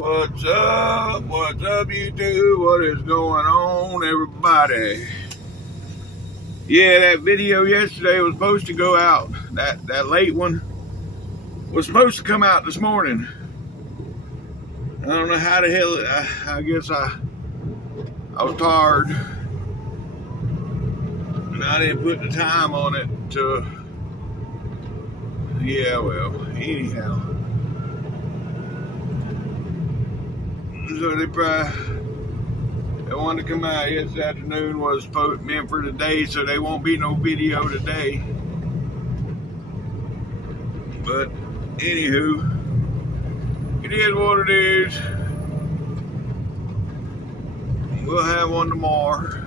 What's up? What's up, YouTube? What is going on, everybody? Yeah, that video yesterday was supposed to go out. That late one was supposed to come out this morning. I don't know how the hell. I guess I was tired, and I didn't put the time on it to. Yeah, well, anyhow. So they wanted to come out yesterday afternoon, was meant for today, so there won't be no video today. But anywho, it is what it is. We'll have one tomorrow.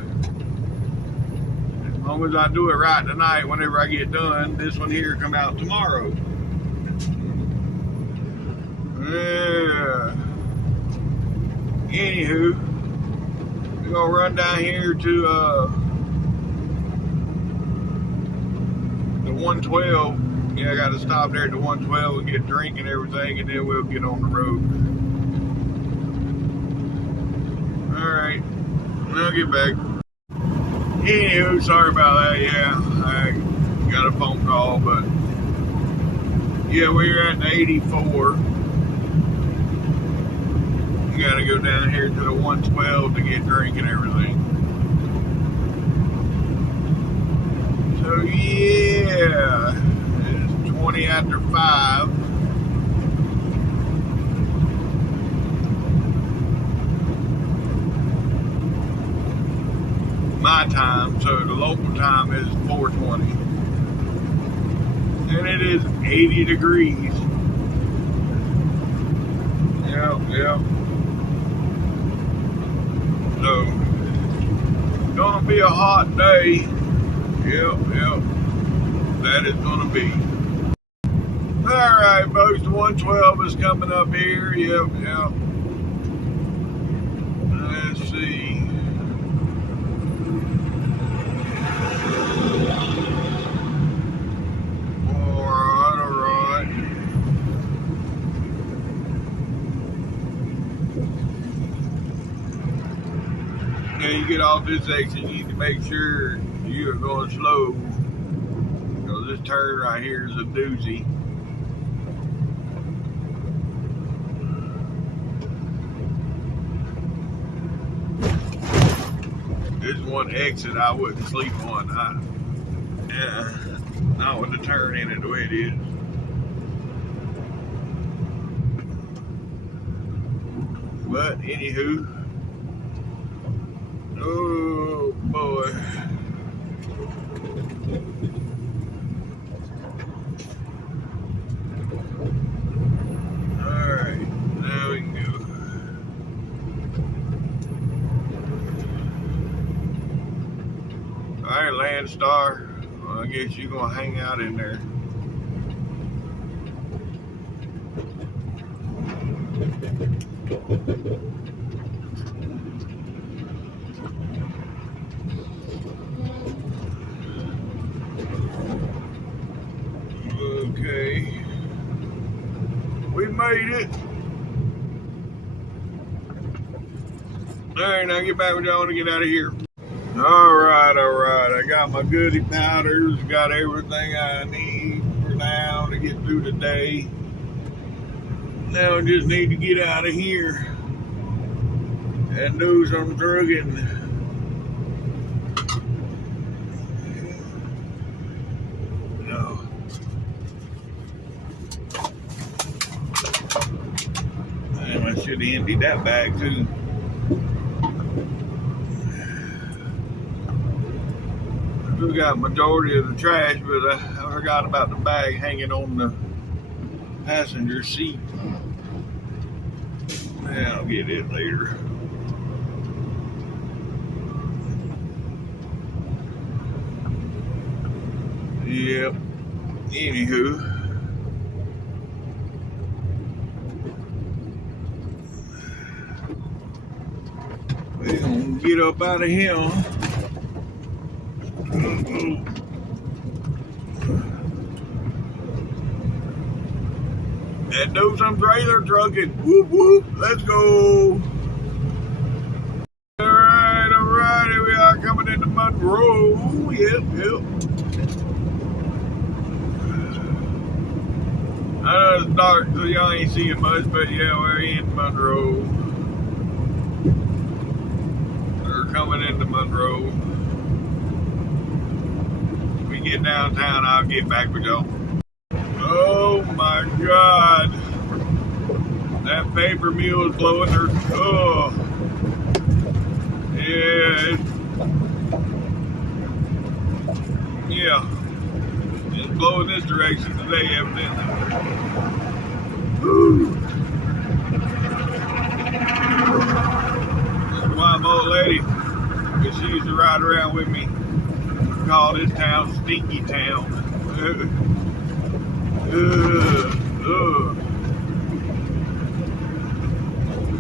As long as I do it right tonight, whenever I get done, this one here come out tomorrow. Yeah. Anywho, we're gonna run down here to the 112. Yeah, I gotta stop there at the 112 and get a drink and everything, and then we'll get on the road. Alright, I'll get back. Anywho, sorry about that. Yeah, I got a phone call, but yeah, we're at the 84. We gotta go down here to the 112 to get drink and everything. So yeah, it's 20 after 5. My time, so the local time is 4:20. And it is 80 degrees. Yep. So, gonna be a hot day. Yep. That is gonna be. Alright, folks, the 112 is coming up here. Yep. Let's see. Alright. Now you get off this exit, you need to make sure you are going slow, because this turn right here is a doozy. This is one exit I wouldn't sleep on. Not with the turn in it the way it is. But anywho. Oh boy. Alright, now we can go. Alright, Landstar. Well, I guess you're gonna hang out in there. Okay, we made it. Alright, now get back with y'all to get out of here. Alright, I got my goodie powders, got everything I need for now to get through the day. Now I just need to get out of here and do some drugging. I should have emptied that bag too. We got majority of the trash, but I forgot about the bag hanging on the passenger seat. Yeah, I'll get it later. Yep. Anywho. We're gonna get up out of here. and do some trailer trucking. Whoop whoop, let's go. All right, here we are coming into Monroe. Yep. I know it's dark, so y'all ain't seeing much, but yeah, we're in Monroe. We're coming into Monroe. When we get downtown, I'll get back with y'all. Oh my God. That paper mill is blowing her. Oh. Yeah. It's blowing this direction today, evidently. Woo. This is why my old lady, because she used to ride around with me, call this town Stinky Town.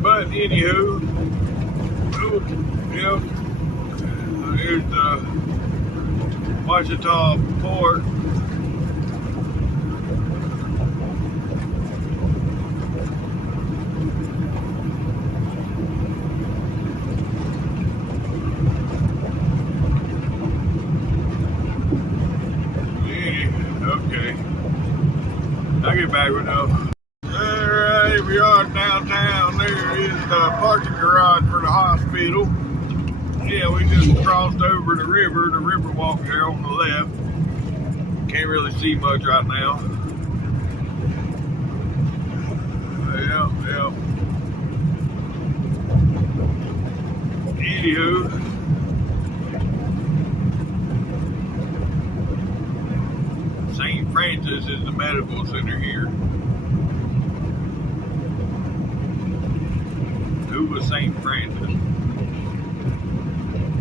But anywho, here's the Washita Port. Okay, I'll get back with them. Alright, we are downtown. There is the parking garage for the hospital. Yeah, we just crossed over the river. The river walk there on the left. Can't really see much right now. Yep. Anywho. St. Francis is the medical center here. Who was St. Francis?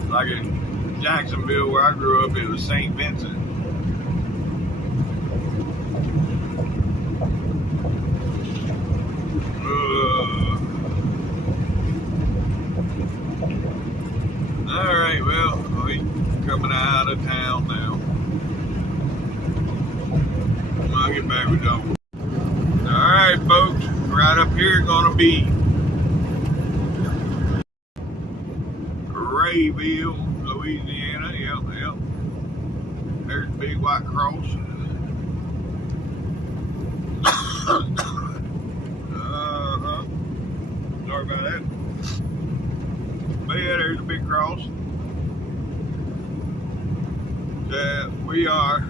Like in Jacksonville, where I grew up, it was St. Vincent. Alright, well, we're coming out of town now. I'll get back with y'all. Alright, folks, right up here gonna be Rayville, Louisiana. Yep. There's the big white cross. Sorry about that. But yeah, there's a big cross. We are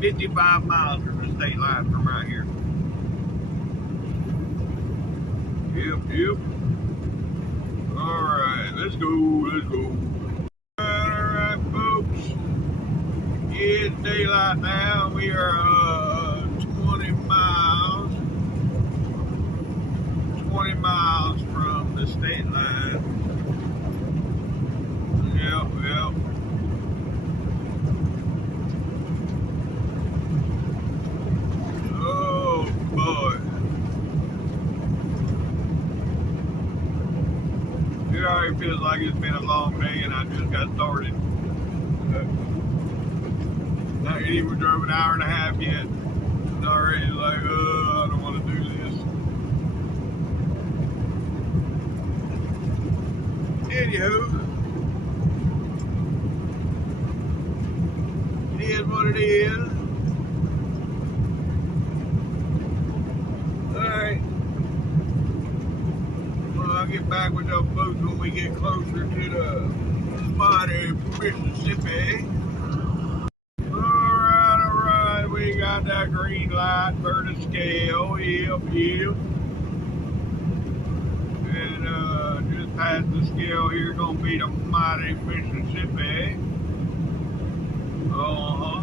55 miles from the state line from right here. Yep. Alright, let's go. Alright, folks. It's daylight now. We are 20 miles from the state line. Yep. Oh boy. It already feels like it's been a long day and I just got started. Not even drove an hour and a half yet. It's already like, I don't want to do this. Anywho, it is what it is. Alright. Well, I'll get back with y'all folks when we get closer to the mighty Mississippi. Alright. We got that green light for the scale. Yep. And just past the scale here gonna be the mighty Mississippi. Oh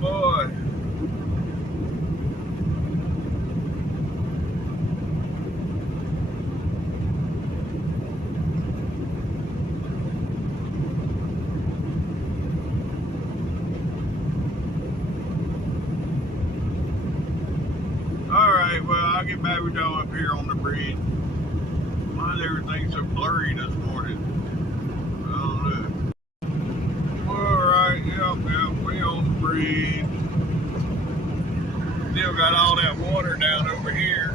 boy. Alright, well, I'll get back with y'all up here on the bridge. Why is everything so blurry this morning? I don't know. Alright, yep, we on the bridge. Still got all that water down over here.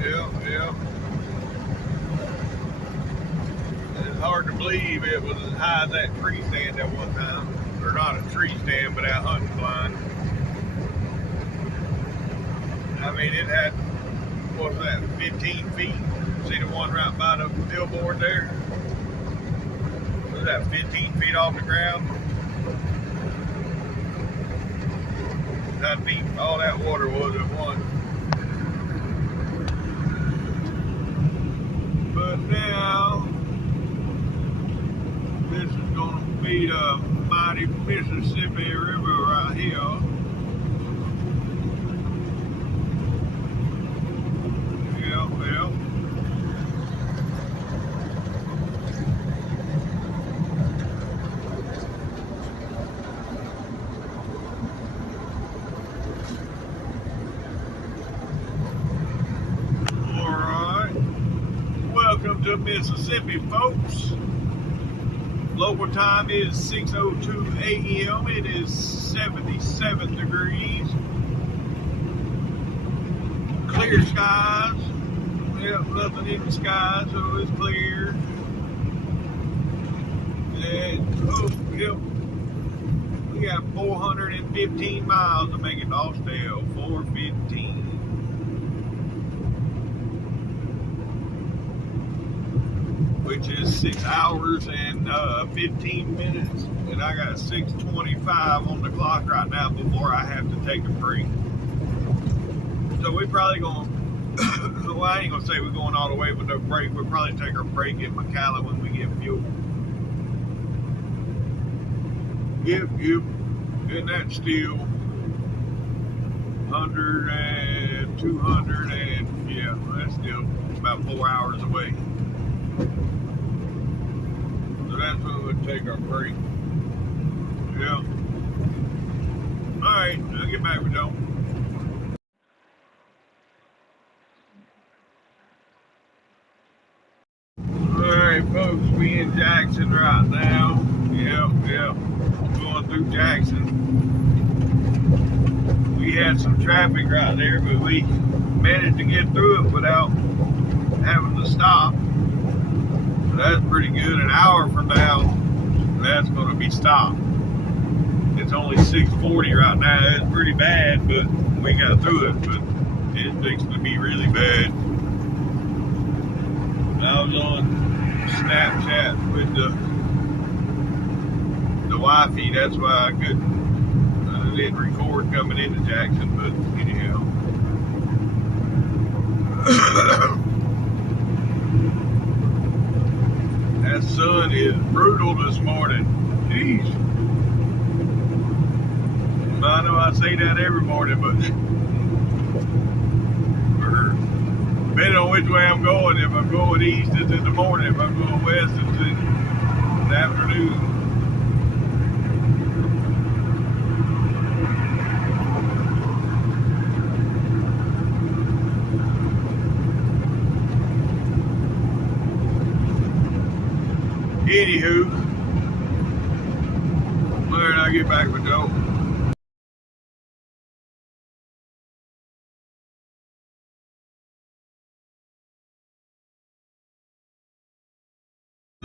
Yep. It's hard to believe it was as high as that tree stand at one time. Or not a tree stand, but that hunting blind. I mean, it had, what was that, 15 feet? See the one right by the billboard there? Was that 15 feet off the ground? How deep all that water was at once. But now, this is going to be the mighty Mississippi River right here. Yep. Welcome to Mississippi, folks. Local time is 6:02 a.m. It is 77 degrees. Clear skies. Yep, nothing in the sky, so it's clear. And, yep. We got 415 miles to make it to Austell. 415. Which is 6 hours and 15 minutes, and I got 6:25 on the clock right now before I have to take a break. So we probably going well, I ain't gonna say we're going all the way with no break. We'll probably take our break in McAllen when we get fuel. Yep, and that's still 100 and 200, and yeah, that's still about 4 hours away. So that's when we'll take our break. Yeah. Alright, I'll get back with y'all. Alright, folks, we in Jackson right now. Yep. Going through Jackson. We had some traffic right there, but we managed to get through it without having to stop. That's pretty good. An hour from now, that's going to be stopped. It's only 6:40 right now. It's pretty bad, but we got through it. But it's fixing to be really bad. I was on Snapchat with the wifey. That's why I didn't record coming into Jackson. But anyhow. That sun is brutal this morning. Jeez. I know I say that every morning, but depending on which way I'm going, if I'm going east, it's in the morning. If I'm going west, it's in the afternoon. Anywho, where did I get back with Joe?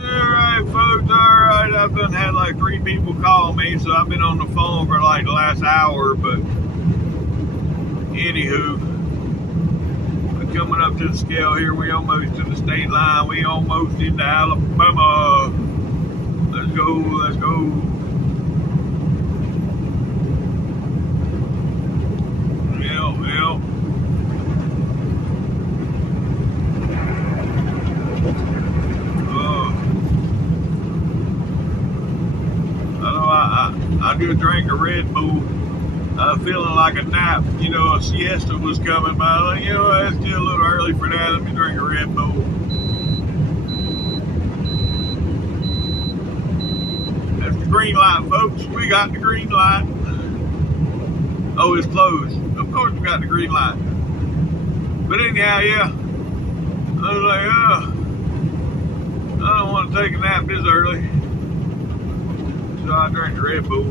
Alright, folks, alright. I've done had like 3 people call me, so I've been on the phone for like the last hour, but anywho, we're coming up to the scale here. We almost to the state line. We almost into Alabama. Let's go. Yep. I just drank a Red Bull. Feeling like a nap. You know, a siesta was coming by. Like, you know, it's still a little early for that. Let me drink a Red Bull. That's the green light, folks. We got the green light. Oh, it's closed. Of course we got the green light. But anyhow, yeah. I was like, I don't want to take a nap this early. So I drink Red Bull.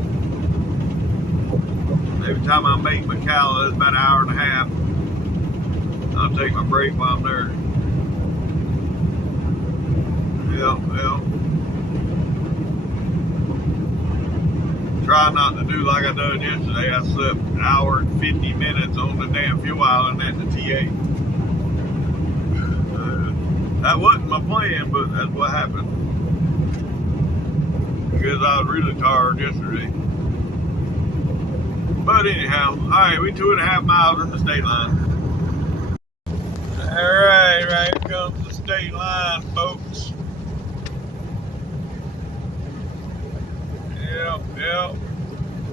Every time I make McAllen, it's about an hour and a half. I'll take my break while I'm there. Yeah. Try not to do like I done yesterday. I slept an hour and 50 minutes on the damn fuel island at the TA. That wasn't my plan, but that's what happened. Because I was really tired yesterday. But anyhow, alright, we 2.5 miles from the state line. Alright, right here comes the state line, folks. Yep.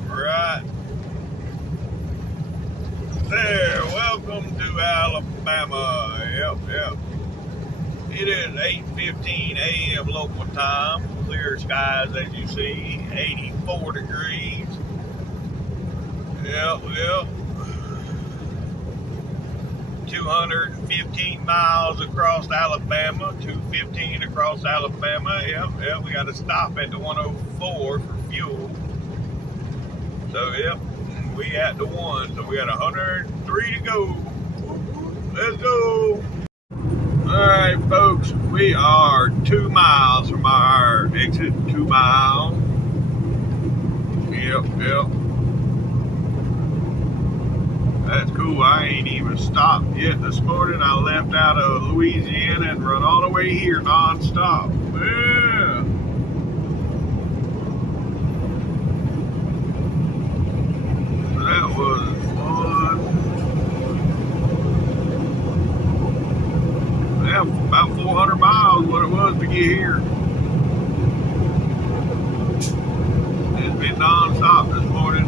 Right. There, welcome to Alabama. Yep. It is 8:15 a.m. local time. Clear skies as you see, 84 degrees. Yep. 215 miles across Alabama, 215 across Alabama. Yep, we got to stop at the 104 for fuel. So, yep, we at the 1, so we got 103 to go. Let's go. Alright, folks, we are 2 miles from our exit, 2 miles. Yep. That's cool. I ain't even stopped yet this morning. I left out of Louisiana and run all the way here non-stop. Yeah. That was fun. Yeah, about 400 miles what it was to get here. It's been non-stop this morning.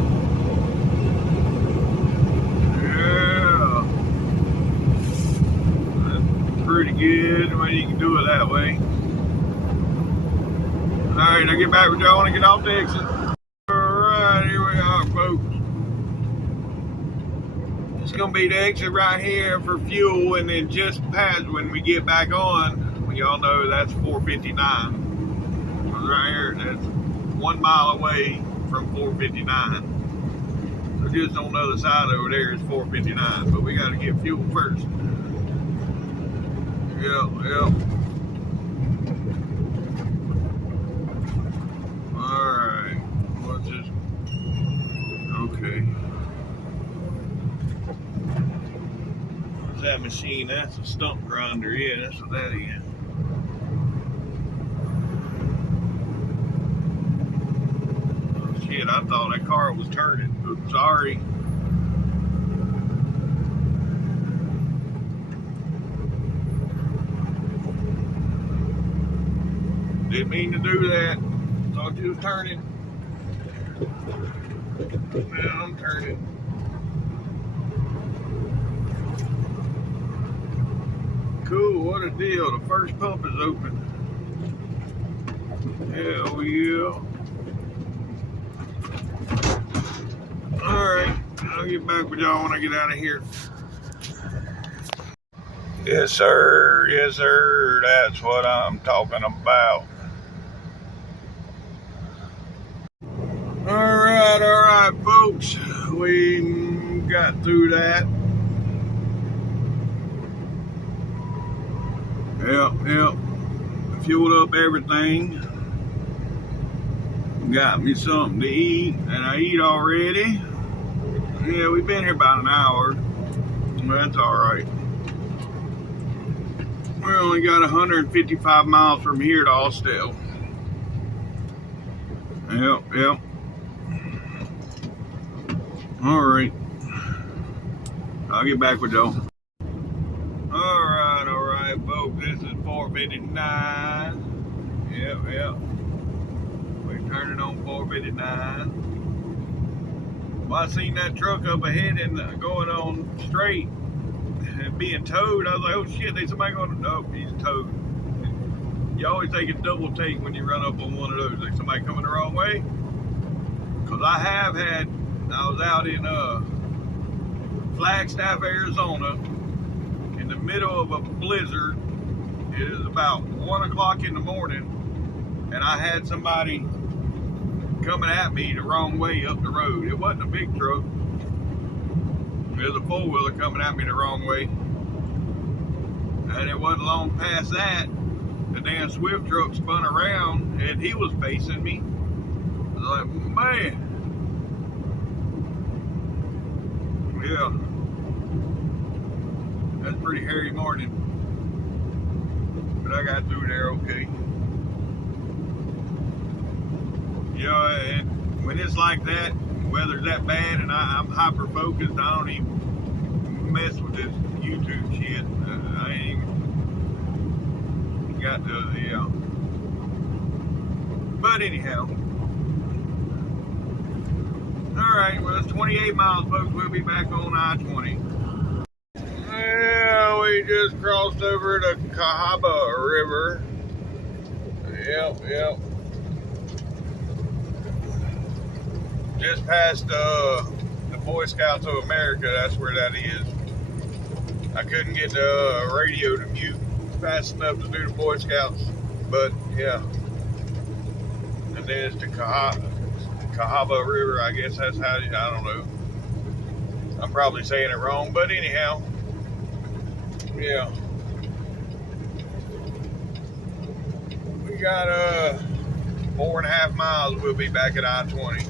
Pretty good when you can do it that way. Alright, I get back with y'all when I get off the exit. Alright, here we are, folks. It's gonna be the exit right here for fuel, and then just past when we get back on, y'all know that's 459. Right here, that's 1 mile away from 459. So just on the other side over there is 459, but we gotta get fuel first. Yep. Alright. What's this? Okay. What's that machine? That's a stump grinder. Yeah, that's what that is. Oh, shit, I thought that car was turning. Oops, sorry. Didn't mean to do that. Thought you was turning. Now I'm turning. Cool, what a deal. The first pump is open. Hell yeah. Alright, I'll get back with y'all when I get out of here. Yes, sir. That's what I'm talking about. Alright, folks. We got through that. Yep. Fueled up everything. Got me something to eat, and I eat already. Yeah, we've been here about an hour. That's alright. We only got 155 miles from here to Austell. Yep. Alright. I'll get back with y'all. Alright, folks. This is 459. Yep. We're turning on 459. Well, I seen that truck up ahead and going on straight and being towed. I was like, oh shit, there's somebody going, nope, he's towed. You always take a double take when you run up on one of those. Like somebody coming the wrong way. Because I was out in Flagstaff, Arizona, in the middle of a blizzard, It is about 1 o'clock in the morning, and I had somebody coming at me the wrong way up the road. It wasn't a big truck. It was a four-wheeler coming at me the wrong way. And it wasn't long past that, the damn Swift truck spun around, and he was facing me. I was like, man. Yeah. That's a pretty hairy morning. But I got through there okay. You know, and when it's like that, weather's that bad, and I'm hyper focused, I don't even mess with this YouTube shit. I ain't even got to, yeah. But anyhow. Alright, well, it's 28 miles, folks. We'll be back on I-20. Yeah, we just crossed over the Cahaba River. Yep. Just past the Boy Scouts of America, that's where that is. I couldn't get the radio to mute fast enough to do the Boy Scouts, but yeah. And then it's the Cahaba River, I guess that's how, I don't know. I'm probably saying it wrong, but anyhow. Yeah. We got 4.5 miles, we'll be back at I-20.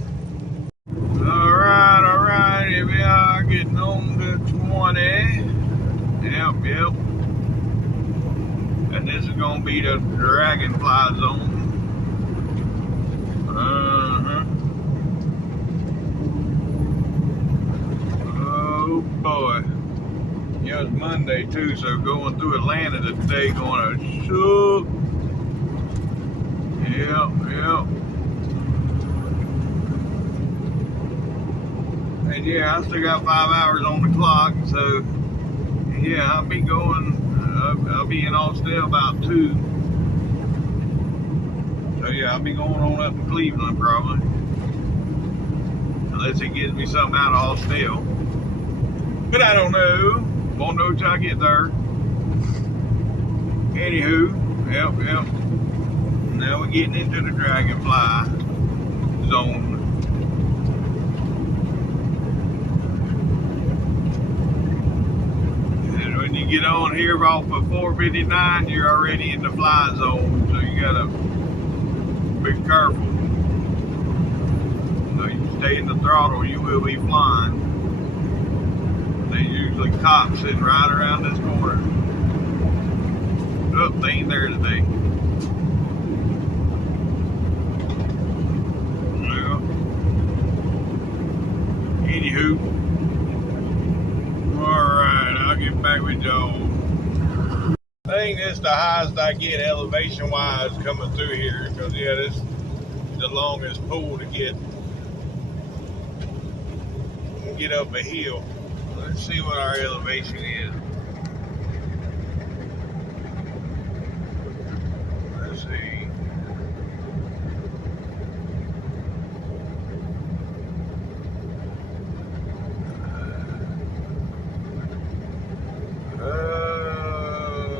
Alright, here we are getting on to 20. Yep. And this is gonna be the Dragonfly Zone. Oh boy. Yeah, it's Monday too, so going through Atlanta today gonna shoot. Yep. And yeah, I still got 5 hours on the clock, so yeah, I'll be going, I'll be in Austell about 2. So yeah, I'll be going on up to Cleveland probably. Unless it gives me something out of Austell. But I don't know. Won't know till I get there. Anywho, yep. Now we're getting into the Dragonfly Zone. And when you get on here off of 459, you're already in the fly zone. So you gotta be careful. So you stay in the throttle, you will be flying. There's usually cops sitting right around this corner. Oh, they ain't there today. Well, anywho. Alright, I'll get back with y'all. I think this is the highest I get elevation wise coming through here, because yeah, this is the longest pull to get up a hill. Let's see what our elevation is. Let's see.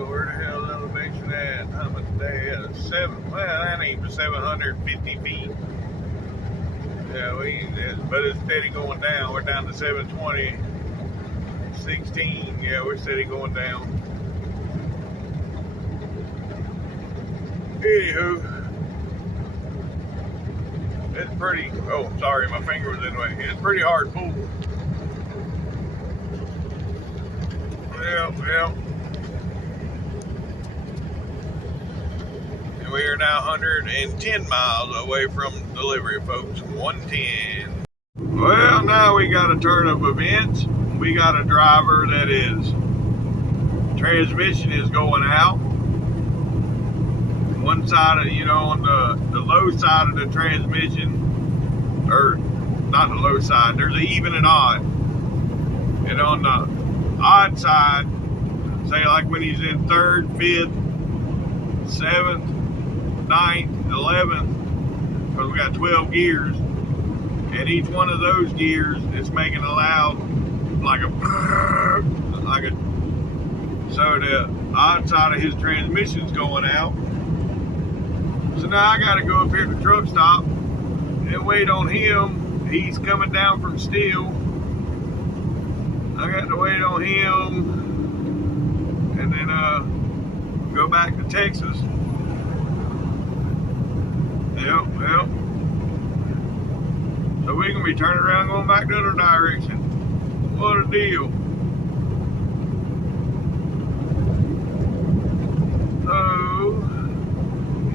Where the hell is elevation at? How much day? Well, that ain't 750 feet. Yeah, but it's steady going down. We're down to 720. 16, yeah, we're steady going down. Anywho, it's pretty, oh, sorry, my finger was in the way. It's pretty hard pull. Yep. And we are now 110 miles away from delivery, folks. 110. Well, now we got a turn of events. We got a driver that is, transmission is going out. One side of, on the low side of the transmission, or not the low side, there's an even and odd. And on the odd side, say like when he's in 3rd, 5th, 7th, 9th, 11th, because we got 12 gears, and each one of those gears is making a loud, like a So the odd side of his transmission's going out. So now I gotta go up here to the truck stop and wait on him. He's coming down from Steel. I got to wait on him and then go back to Texas. Yep. So we're gonna be turning around going back the other direction. What a deal. So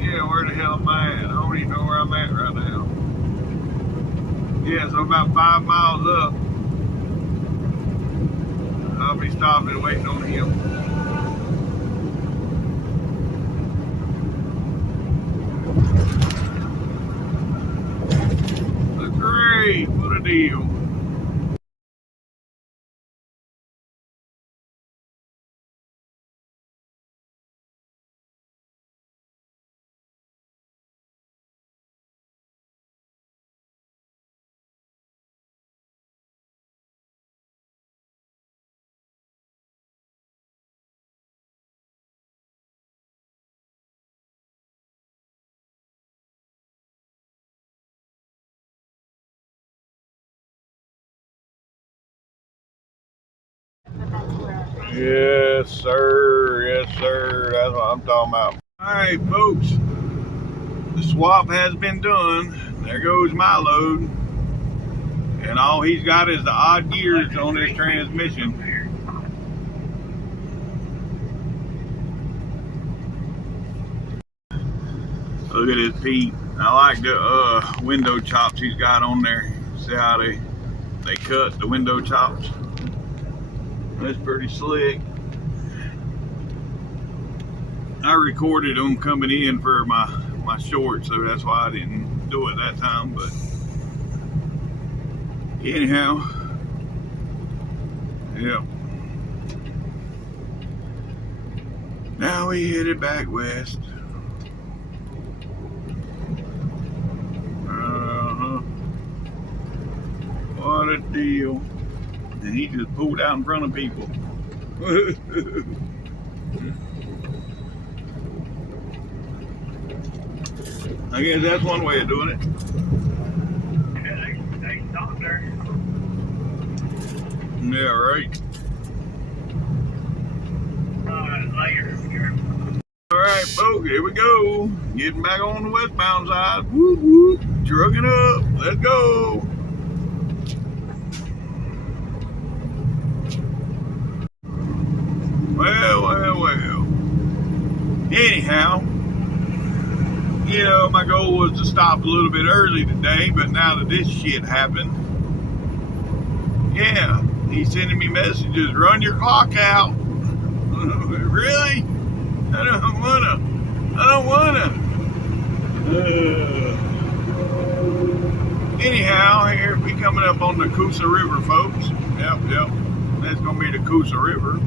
yeah, where the hell am I at? I don't even know where I'm at right now. Yeah, so about 5 miles up. I'll be stopping and waiting on him. Great, what a deal. Yes, sir. Yes, sir. That's what I'm talking about. All right, folks. The swap has been done. There goes my load. And all he's got is the odd gears on his transmission. Look at his feet. I like the window chops he's got on there. See how they cut the window chops? That's pretty slick. I recorded them coming in for my short, so that's why I didn't do it that time. But anyhow, yep. Now we headed back west. What a deal. And he just pulled out in front of people. I guess that's one way of doing it. Yeah, they stopped there. Yeah, right. Later. All right, folks, here we go. Getting back on the westbound side. Whoop, whoop. Trucking up. Let's go. Well. Anyhow, you know, my goal was to stop a little bit early today, but now that this shit happened, yeah, he's sending me messages, run your clock out. Really? I don't wanna. Anyhow, here we coming up on the Coosa River, folks. Yep. That's gonna be the Coosa River.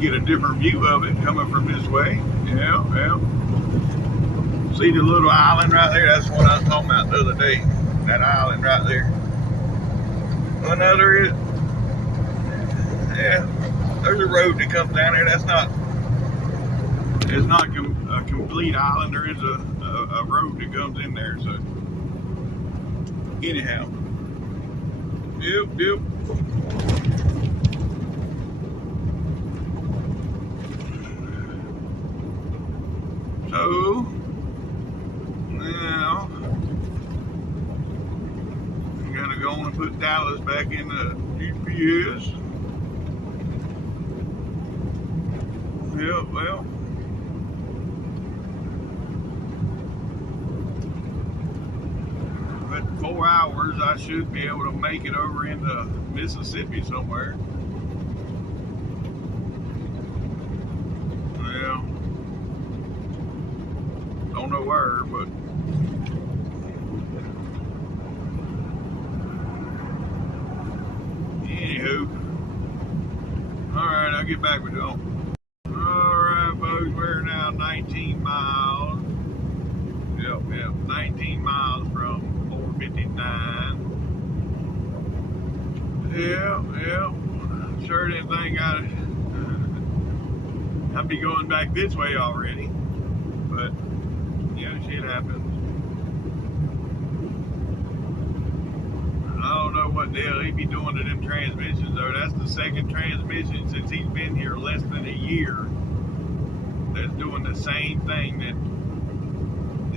Get a different view of it coming from this way. Yeah. See the little island right there? That's what I was talking about the other day. That island right there. Another is, yeah, there's a road that comes down there. It's not a complete island. There is a road that comes in there. So anyhow, yep. So now I'm gonna go on and put Dallas back in the GPS. Yep, well. But 4 hours, I should be able to make it over into Mississippi somewhere. Yeah. Don't know where, but anywho. Alright, I'll get back with y'all. Alright, folks, we're now 19 miles. Yep, 19 miles from 459. Yep. Sure didn't think I'd I'd be going back this way already. But, shit happens. I don't know what the hell he be doing to them transmissions, though. That's the second transmission since he's been here less than a year that's doing the same thing that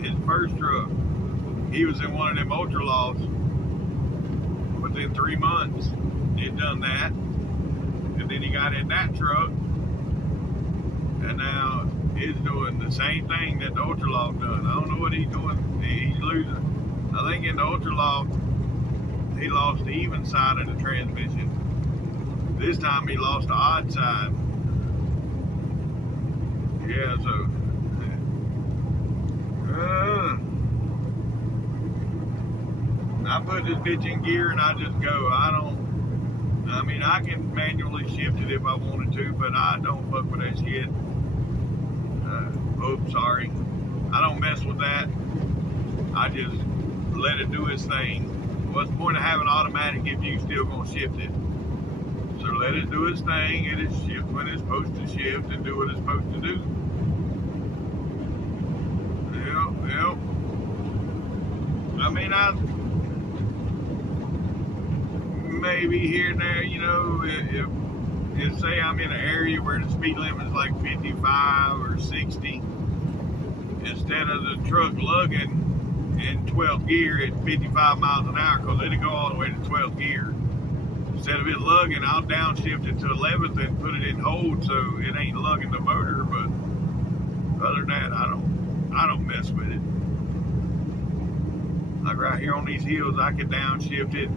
his first truck. He was in one of them ultra lofts within 3 months. He'd done that. And then he got in that truck. And now he's doing the same thing that the ultra loft done. I don't know what he's doing. He's losing. I think in the ultra loft, he lost the even side of the transmission. This time he lost the odd side. Yeah, so. I put this bitch in gear and I just go. I can manually shift it if I wanted to, but I don't fuck with that shit. Oops, sorry. I don't mess with that. I just let it do its thing. What's the point of having automatic if you still gonna shift it? So let it do its thing. It is shift when it's supposed to shift and do what it's supposed to do. Yep. I maybe here and there, if say I'm in an area where the speed limit is like 55 or 60, instead of the truck lugging in 12th gear at 55 miles an hour, because it'll go all the way to 12th gear. Instead of it lugging, I'll downshift it to 11th and put it in hold so it ain't lugging the motor. But other than that, I don't mess with it. Like right here on these hills, I could downshift it,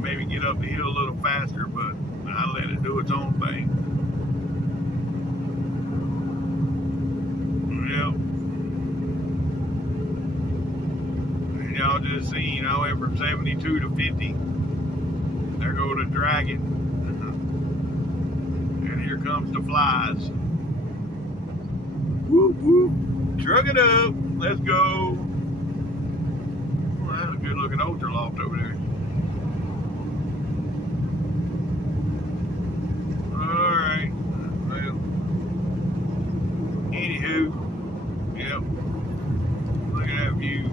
maybe get up the hill a little faster, but I let it do its own thing. Yep. And y'all just seen I went from 72 to 50. There go the dragon. And here comes the flies. Whoop, whoop. Truck it up. Let's go. Oh, that's a good looking ultra loft over there. Alright. Well. Anywho. Yep. Look at that view.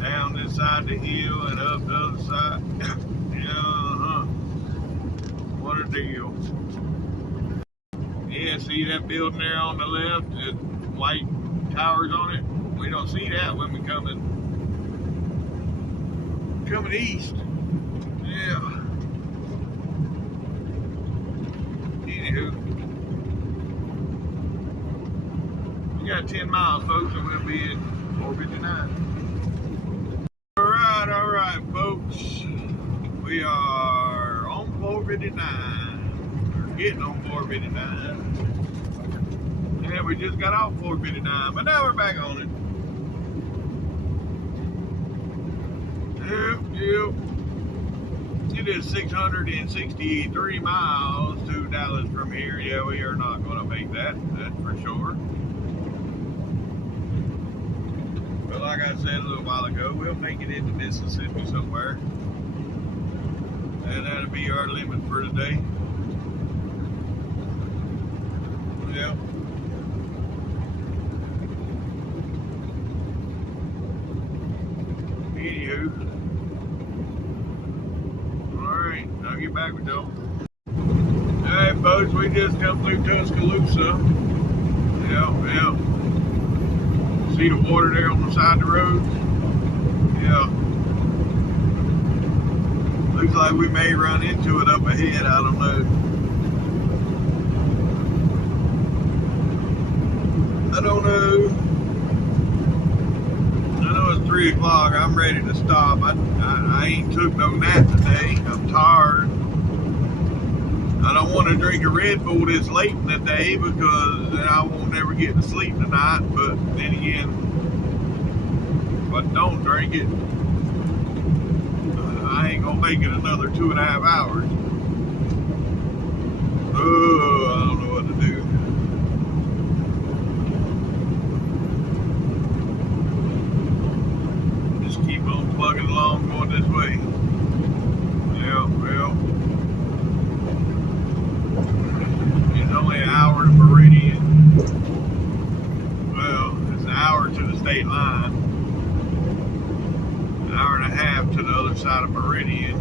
Down this side of the hill and up the other side. What a deal. Yeah, see that building there on the left? The white towers on it? We don't see that when we coming east. Yeah. Anywho. We got 10 miles, folks, and we'll be at 459. Alright, folks. We are on 459. We're getting on 459. Yeah, we just got off 459, but now we're back on it. Yep. It is 663 miles to Dallas from here. Yeah, we are not going to make that. That's for sure. But like I said a little while ago, we'll make it into Mississippi somewhere. And that'll be our limit for today. Yep. Anywho. Alright, I'll get back with y'all. Alright, folks, we just come through Tuscaloosa. Yep. See the water there on the side of the road? Yeah. Looks like we may run into it up ahead, I don't know. I don't know. I know it's 3 o'clock, I'm ready to stop. I ain't took no nap today, I'm tired. I don't want to drink a Red Bull this late in the day because then I won't never get to sleep tonight. But then again, if I don't drink it, I ain't gonna make it another 2.5 hours. Oh, I don't know what to do. Just keep on plugging along, going this way. Yeah, well. Only an hour to Marie. side of Meridian.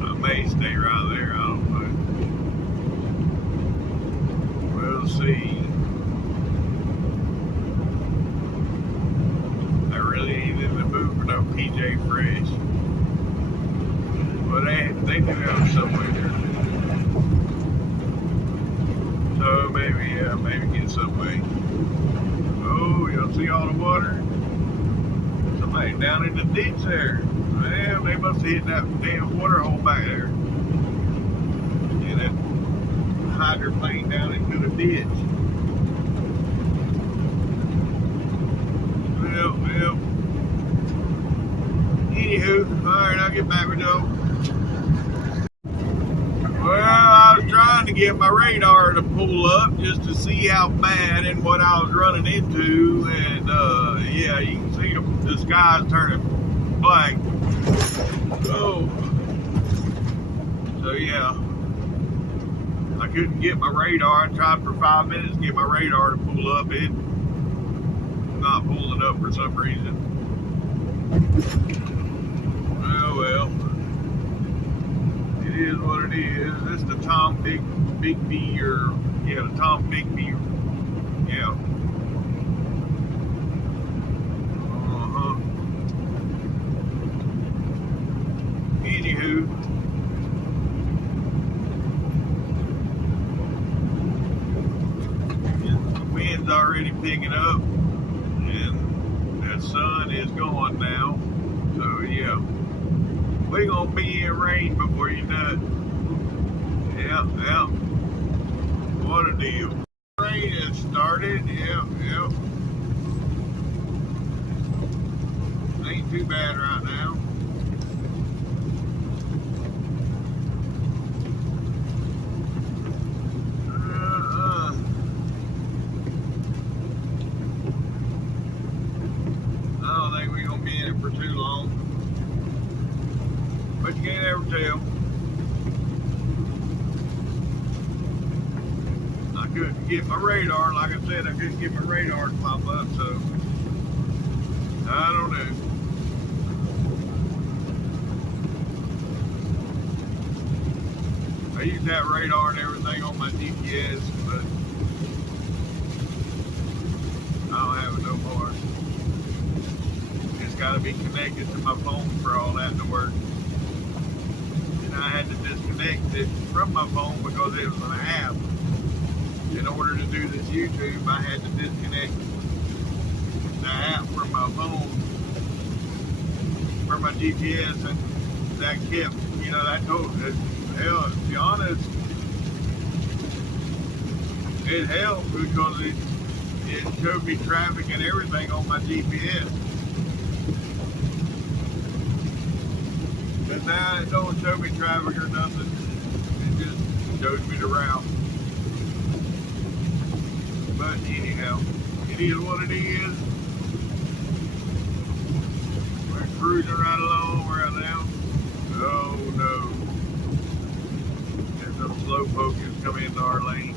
I may stay right there, I don't know. We'll see. I really ain't in the mood for no PJ Fresh. But they do have Subway there. So maybe, yeah, maybe get Subway. Oh, y'all see all the water? Somebody down in the ditch there. Well, they must have hit that damn water hole back there. And that hydroplane down into the ditch. Well. Anywho, alright, I'll get back with y'all. Well, I was trying to get my radar to pull up just to see how bad and what I was running into, and yeah, you can see the sky's turning black. Oh, so yeah, I couldn't get my radar. I tried for 5 minutes to get my radar to pull up. It not pulling up for some reason. Well. It is what it is. This is the Tom Big B, or yeah, the Tom Big B. Yeah. Anywho, the wind's already picking up, and the sun is going now. So yeah. We're gonna be in rain before you know it. Yeah. What a deal. Rain has started. Yeah. Ain't too bad right now. I don't think we're gonna be in it for too long. But you can't ever tell. I couldn't get my radar, like I said, I couldn't get my radar to pop up, so I don't know. I use that radar and everything on my GPS, but I don't have it no more. It's got to be connected to my phone for all that to work. I had to disconnect it from my phone because it was an app. In order to do this YouTube, I had to disconnect the app from my phone, from my GPS, and that kept, that told, hell, to be honest, it helped because it showed me traffic and everything on my GPS. But now it don't show me traffic or nothing. It just shows me the route. But anyhow, it is what it is. We're cruising right along right now. Oh no. There's some slow focus coming into our lane.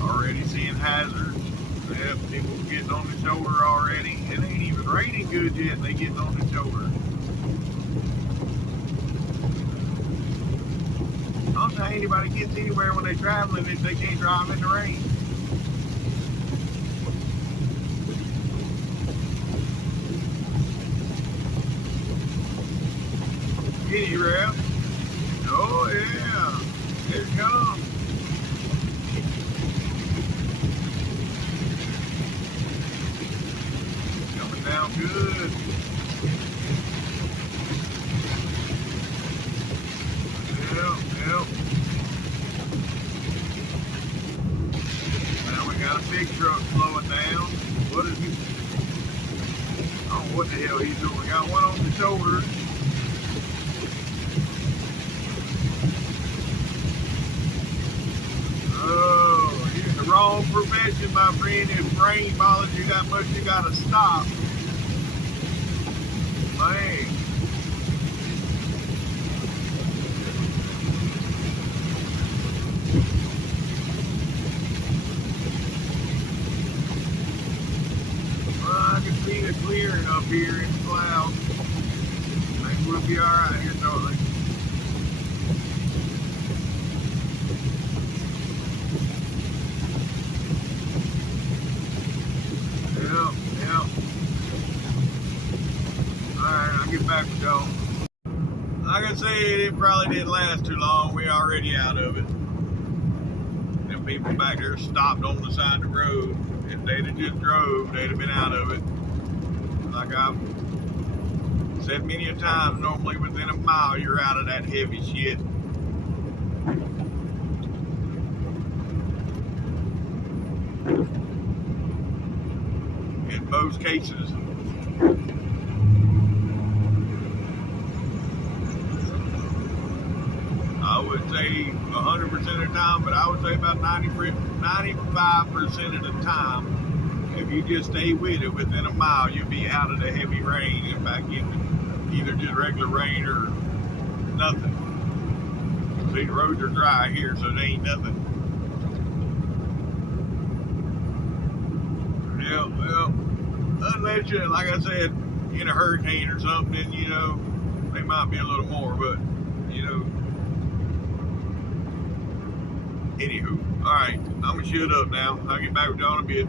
Already seeing hazards. Yep, people getting on the shoulder already. It ain't even raining good yet, and they getting on the shoulder. I don't think anybody gets anywhere when they're traveling if they can't drive in the rain. Kitty rap. Oh yeah. Here it comes. Down good. Yep. Now we got a big truck slowing down. What is he? I don't know what the hell he's doing. We got one on the shoulder. Oh, you're in the wrong profession, my friend. If rain bothers you that much, you gotta stop. Man. I can see it clearing up here in the clouds. I think we'll be alright here shortly. Yep. Alright, I'll get back with y'all. Like I said, it probably didn't last too long. We're already out of it. Them people back there stopped on the side of the road. If they'd have just drove, they'd have been out of it. Like I've said many a times, normally within a mile, you're out of that heavy shit. In most cases. I would say 100% of the time, but I would say about 95% of the time, if you just stay with it within a mile, you'll be out of the heavy rain. In fact, either just regular rain or nothing. See, the roads are dry here, so there ain't nothing. Yeah, well, unless you, like I said, in a hurricane or something, then, you know, they might be a little more, but, you know. Anywho, alright, I'm gonna shut up now. I'll get back with y'all in a bit.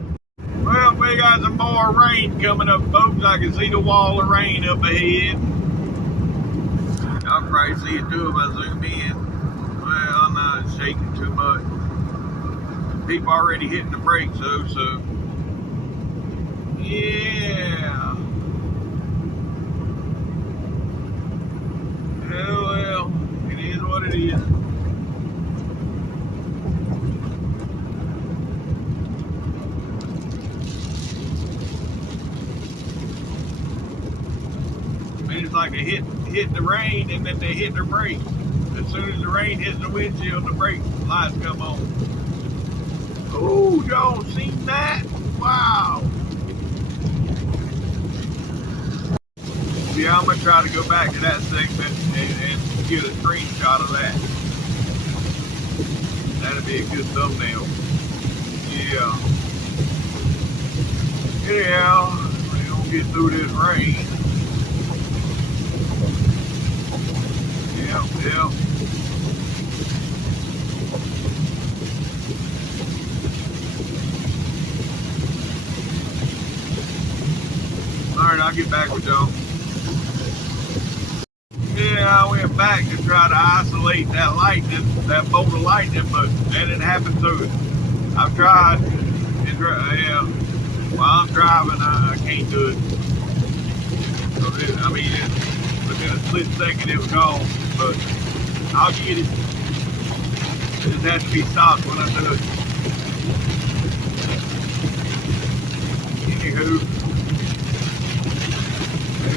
Well, we got some more rain coming up, folks. I can see the wall of rain up ahead. Y'all can probably see it too if I zoom in. Well, I'm not shaking too much. People already hitting the brakes though, so yeah. Well, it is what it is. It's like they hit the rain and then they hit their brakes. As soon as the rain hits the windshield, the brake lights come on. Oh, y'all seen that? Wow. Yeah, I'm gonna try to go back to that segment and get a screenshot of that. That'd be a good thumbnail. Yeah. Anyhow, we're gonna get through this rain. Yeah. Alright, I'll get back with y'all. Yeah, I went back to try to isolate that lightning, that bolt of lightning, but that didn't happen to it. I've tried. Yeah. While I'm driving, I can't do it. So within a split second, it was gone. But I'll get it. It just has to be stopped when I do it. Anywho.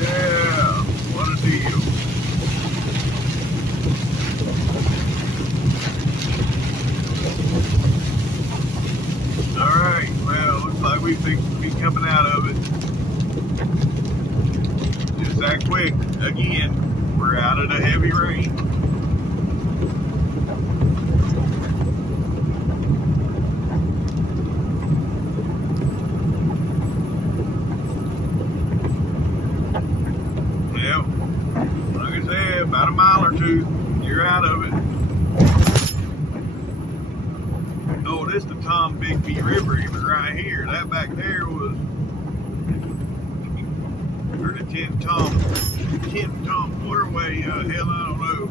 Yeah, what a deal. Alright, well, looks like we fixed to be coming out of it. Just that quick. Again, we're out of the heavy rain. Yep. Like I said, about a mile or two, you're out of it. Oh, this is the Tom Bigby River. It was right here. That back there was or the 10 Tom waterway. Hell, I don't know.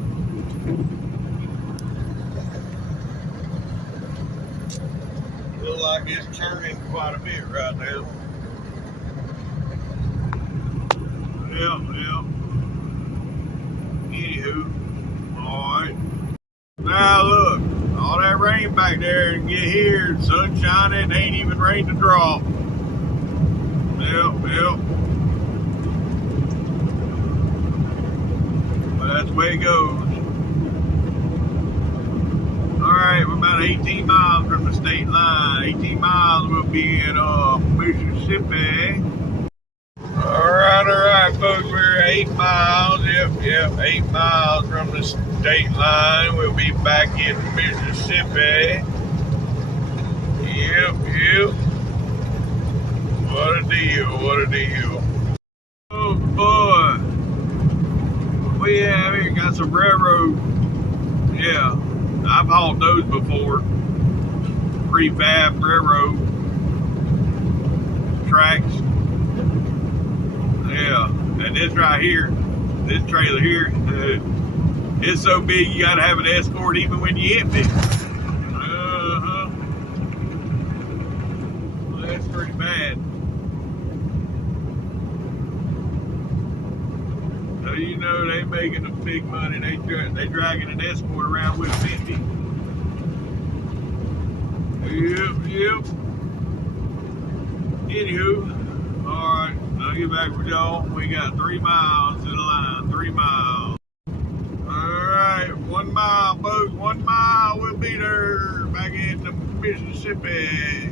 Looks like it's churning quite a bit right now. Yep. Anywho, alright. Now look, all that rain back there and get here, sun shining, ain't even rain to drop. Yep. But that's the way it goes. Alright, we're about 18 miles from the state line. 18 miles we'll be in Mississippi. Alright, folks, we're 8 miles from the state line. We'll be back in Mississippi. Yep. What a deal. Oh boy. We have here got some railroad. Yeah, I've hauled those before. Prefab railroad tracks. Yeah, and this right here, this trailer here, it's so big you gotta have an escort even when you empty. Well, that's pretty bad. So you know they making the big money. They dragging an escort around with 50. Yep. Anywho, all right, I'll get back with y'all. We got 3 miles to the line. 3 miles. All right, 1 mile, folks. 1 mile. We'll be there back in the Mississippi.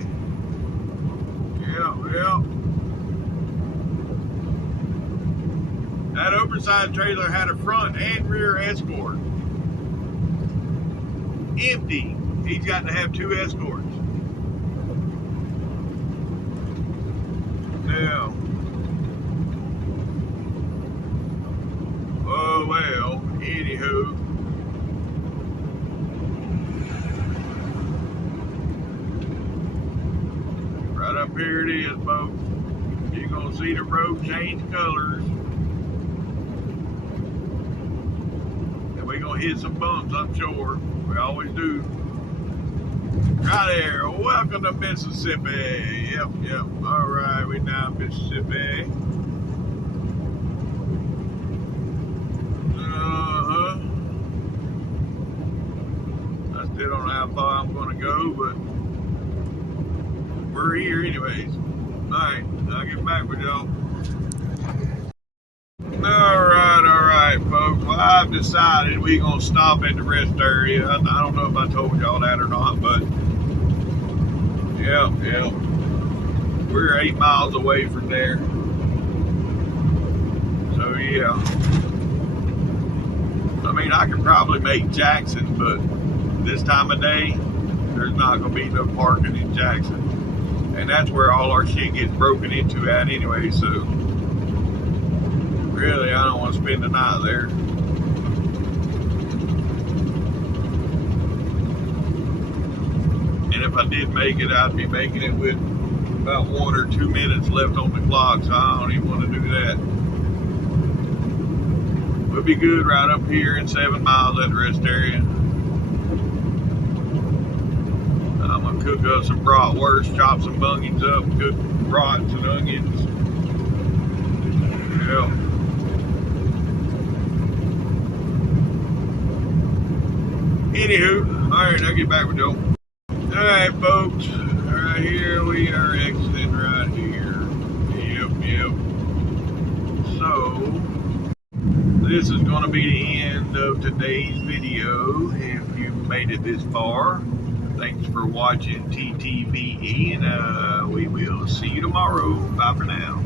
Yep. That oversized trailer had a front and rear escort. Empty. He's got to have 2 escorts. Now, oh well, anywho. Right up here it is, folks. You're gonna see the road change colors. And we're gonna hit some bumps, I'm sure. We always do. Right there. Welcome to Mississippi. Yep. All right, we're now in Mississippi. I still don't know how far I'm going to go, but we're here anyways. All right, I'll get back with y'all. All right, folks. Well, I've decided we're going to stop at the rest area. I don't know if I told y'all that or not, but yeah. We're 8 miles away from there. So, yeah. I mean, I could probably make Jackson, but this time of day, there's not going to be no parking in Jackson. And that's where all our shit gets broken into at anyway, so really, I don't want to spend the night there. And if I did make it, I'd be making it with about 1 or 2 minutes left on the clock, so I don't even want to do that. We'll be good right up here in 7 miles at the rest area. I'm going to cook up some bratwurst, chop some bunions up, cook brats and onions. Yeah. Anywho, alright, I'll get back with y'all. Alright, folks, right here we are exiting right here. Yep. So, this is going to be the end of today's video. If you made it this far, thanks for watching TTVE, and we will see you tomorrow. Bye for now.